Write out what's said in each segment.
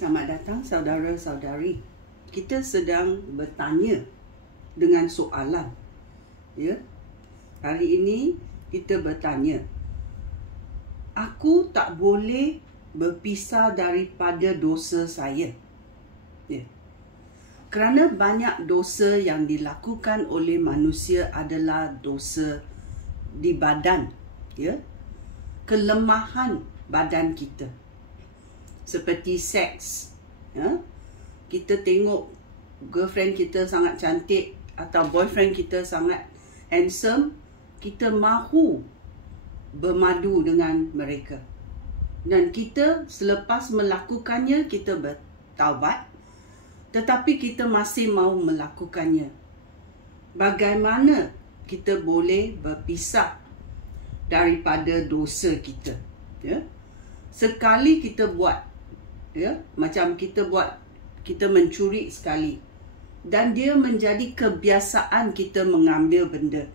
Selamat datang saudara-saudari. Kita sedang bertanya dengan soalan. Ya. Hari ini kita bertanya, aku tak boleh berpisah daripada dosa saya. Ya. Kerana banyak dosa yang dilakukan oleh manusia adalah dosa di badan, ya. Kelemahan badan kita. Seperti seks, ya. Kita tengok girlfriend kita sangat cantik atau boyfriend kita sangat handsome, kita mahu bermadu dengan mereka. Dan kita selepas melakukannya, kita bertaubat, tetapi kita masih mahu melakukannya. Bagaimana kita boleh berpisah daripada dosa kita? Ya? Sekali kita buat, ya, macam kita mencuri sekali, dan dia menjadi kebiasaan kita mengambil benda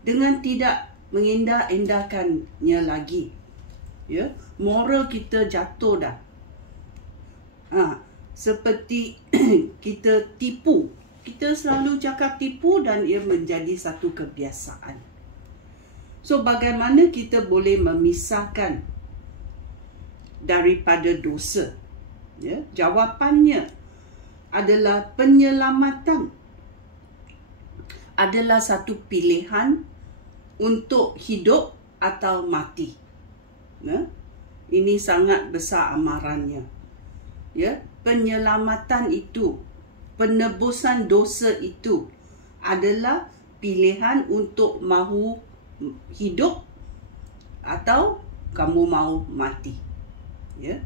dengan tidak mengindah-indahkannya lagi, ya, moral kita jatuh dah. Seperti kita tipu, kita selalu cakap tipu dan ia menjadi satu kebiasaan. So bagaimana kita boleh memisahkan daripada dosa? Ya, jawapannya adalah penyelamatan adalah satu pilihan untuk hidup atau mati. Ya, ini sangat besar amarannya. Ya, penyelamatan itu, penebusan dosa itu adalah pilihan untuk mahu hidup atau kamu mahu mati. Ya.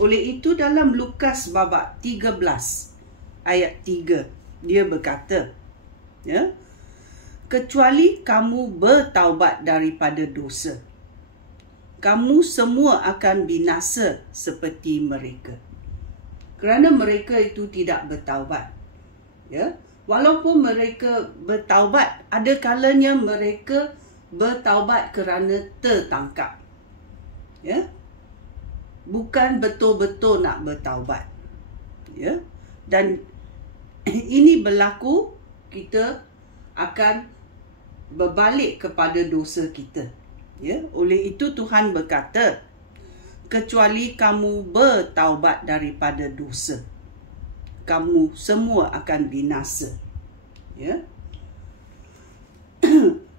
Oleh itu dalam Lukas babak 13 ayat 3 dia berkata, ya, kecuali kamu bertaubat daripada dosa, kamu semua akan binasa seperti mereka. Kerana mereka itu tidak bertaubat. Ya, walaupun mereka bertaubat, ada kalanya mereka bertaubat kerana tertangkap. Ya. Bukan betul-betul nak bertaubat. Ya. Dan ini berlaku, kita akan berbalik kepada dosa kita. Ya. Oleh itu Tuhan berkata, kecuali kamu bertaubat daripada dosa, kamu semua akan binasa. Ya.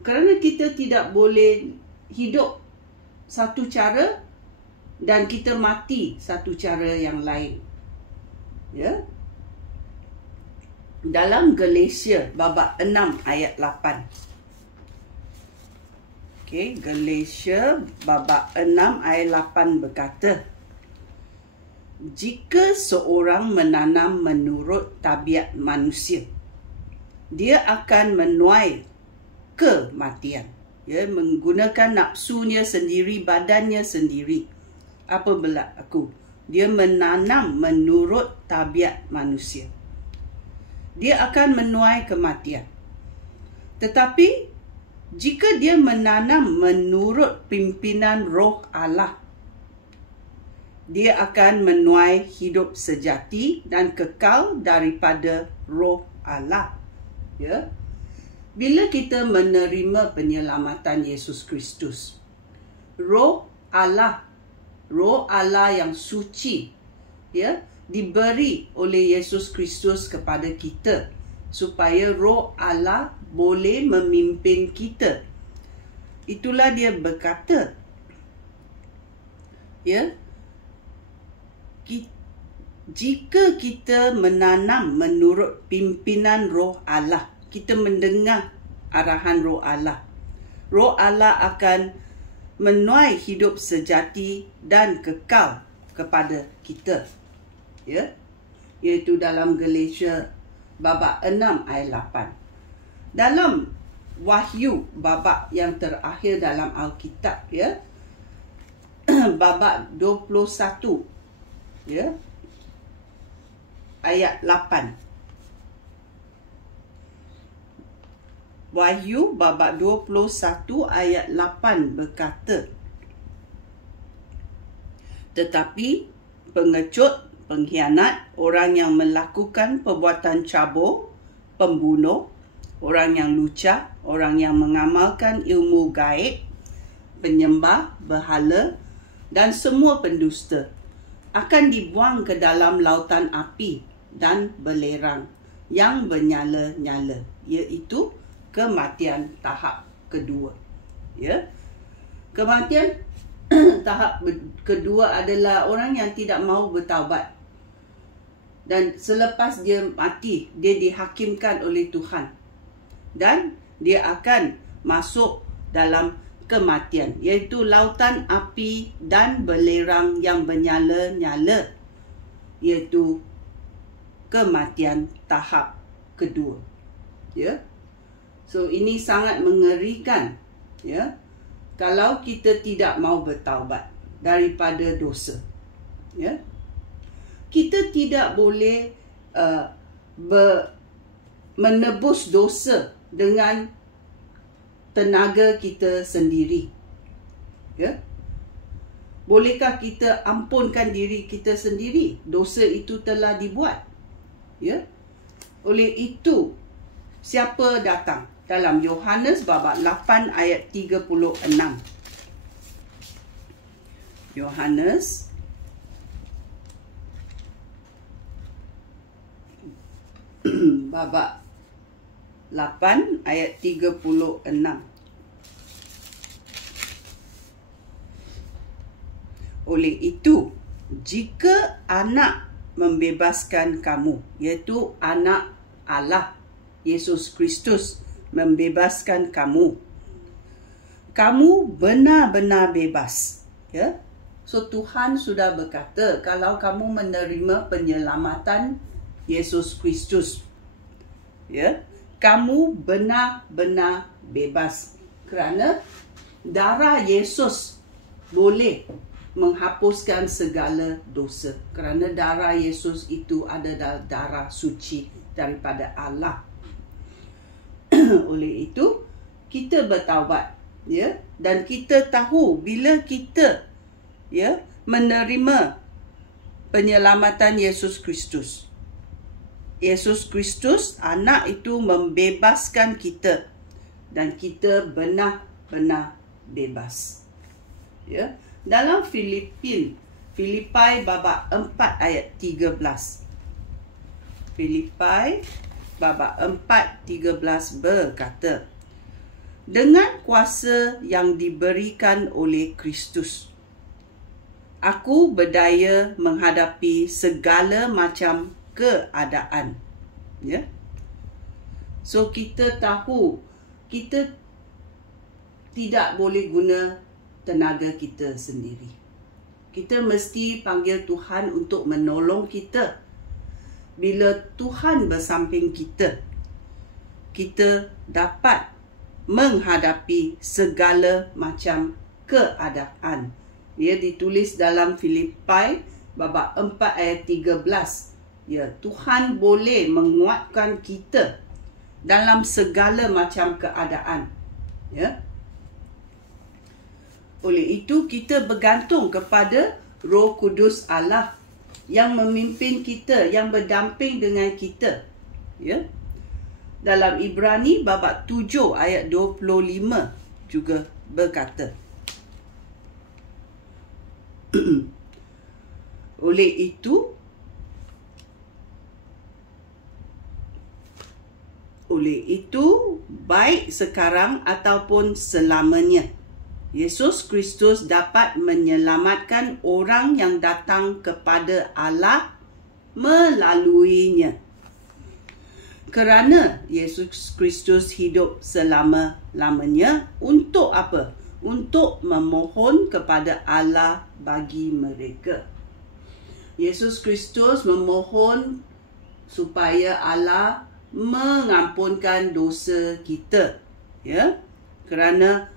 Kerana kita tidak boleh hidup satu cara dan kita mati satu cara yang lain. Ya. Dalam Galatia babak 6 ayat 8. Okey, Galatia babak 6 ayat 8 berkata, jika seorang menanam menurut tabiat manusia, dia akan menuai kematian. Ya, menggunakan nafsunya sendiri, badannya sendiri. Apa berlaku? Dia menanam menurut tabiat manusia, dia akan menuai kematian. Tetapi jika dia menanam menurut pimpinan Roh Allah, dia akan menuai hidup sejati dan kekal daripada Roh Allah. Ya. Bila kita menerima penyelamatan Yesus Kristus, Roh Allah yang suci, ya, diberi oleh Yesus Kristus kepada kita supaya Roh Allah boleh memimpin kita. Itulah dia berkata, ya, jika kita menanam menurut pimpinan Roh Allah, kita mendengar arahan Roh Allah, Roh Allah akan menuai hidup sejati dan kekal kepada kita. Ya, iaitu dalam Galatia babak 6 ayat 8. Dalam Wahyu babak yang terakhir dalam Alkitab, ya, babak 21, ya, ayat 8. Wahyu babak 21 ayat 8 berkata, tetapi pengecut, pengkhianat, orang yang melakukan perbuatan cabul, pembunuh, orang yang lucah, orang yang mengamalkan ilmu gaib, penyembah berhala, dan semua pendusta akan dibuang ke dalam lautan api dan belerang yang bernyala-nyala, iaitu kematian tahap kedua. Ya. Kematian tahap kedua adalah orang yang tidak mahu bertaubat. Dan selepas dia mati, dia dihakimkan oleh Tuhan. Dan dia akan masuk dalam kematian, iaitu lautan api dan belerang yang bernyala-nyala, iaitu kematian tahap kedua. Ya. So ini sangat mengerikan, ya, kalau kita tidak mau bertaubat daripada dosa. Ya. Kita tidak boleh menebus dosa dengan tenaga kita sendiri. Ya. Bolehkah kita ampunkan diri kita sendiri? Dosa itu telah dibuat. Ya. Oleh itu, siapa datang? Dalam Yohanes bab 8 ayat 36. Yohanes bab 8 ayat 36. Oleh itu, jika anak membebaskan kamu, iaitu anak Allah, Yesus Kristus membebaskan kamu, kamu benar-benar bebas. Ya. So Tuhan sudah berkata, kalau kamu menerima penyelamatan Yesus Kristus, ya, kamu benar-benar bebas, kerana darah Yesus boleh menghapuskan segala dosa, kerana darah Yesus itu adalah darah suci daripada Allah. Oleh itu, kita bertaubat, ya, dan kita tahu bila kita, ya, menerima penyelamatan Yesus Kristus. Yesus Kristus, anak itu membebaskan kita, dan kita benar-benar bebas. Ya. Dalam Filipai bab 4 ayat 13. Filipai bab 4:13 berkata, dengan kuasa yang diberikan oleh Kristus, aku berdaya menghadapi segala macam keadaan. Ya. So kita tahu kita tidak boleh guna tenaga kita sendiri. Kita mesti panggil Tuhan untuk menolong kita. Bila Tuhan bersamping kita, kita dapat menghadapi segala macam keadaan. Ia ditulis dalam Filipai bab 4 ayat 13. Ya, Tuhan boleh menguatkan kita dalam segala macam keadaan. Ya. Oleh itu, kita bergantung kepada Roh Kudus Allah yang memimpin kita, yang berdamping dengan kita. Ya. Dalam Ibrani bab 7 ayat 25 juga berkata, oleh itu, baik sekarang ataupun selamanya, Yesus Kristus dapat menyelamatkan orang yang datang kepada Allah melaluinya. Kerana Yesus Kristus hidup selama-lamanya untuk apa? Untuk memohon kepada Allah bagi mereka. Yesus Kristus memohon supaya Allah mengampunkan dosa kita. Ya, kerana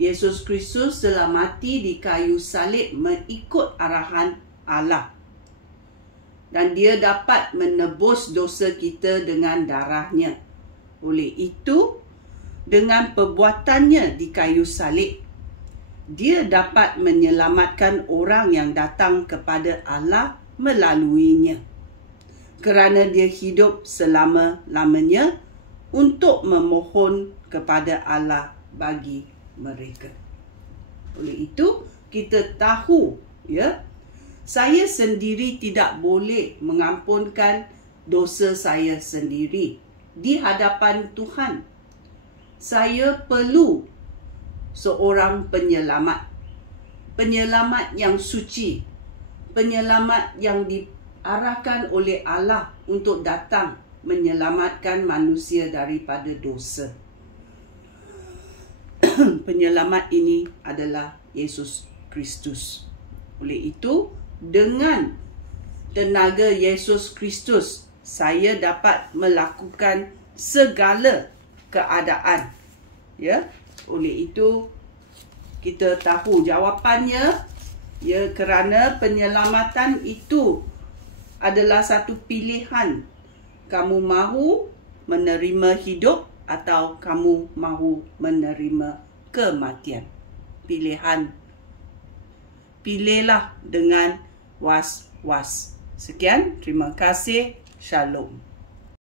Yesus Kristus telah mati di kayu salib mengikut arahan Allah. Dan dia dapat menebus dosa kita dengan darahnya. Oleh itu, dengan perbuatannya di kayu salib, dia dapat menyelamatkan orang yang datang kepada Allah melaluinya, kerana dia hidup selama-lamanya untuk memohon kepada Allah bagi mereka. Oleh itu, kita tahu, ya, saya sendiri tidak boleh mengampunkan dosa saya sendiri di hadapan Tuhan. Saya perlu seorang penyelamat. Penyelamat yang suci. Penyelamat yang diarahkan oleh Allah untuk datang menyelamatkan manusia daripada dosa. Penyelamat ini adalah Yesus Kristus. Oleh itu, dengan tenaga Yesus Kristus, saya dapat melakukan segala keadaan. Ya, oleh itu kita tahu jawapannya, ya, kerana penyelamatan itu adalah satu pilihan. Kamu mahu menerima hidup atau kamu mahu menerima kematian. Pilihan. Pilihlah dengan was-was. Sekian, terima kasih. Shalom.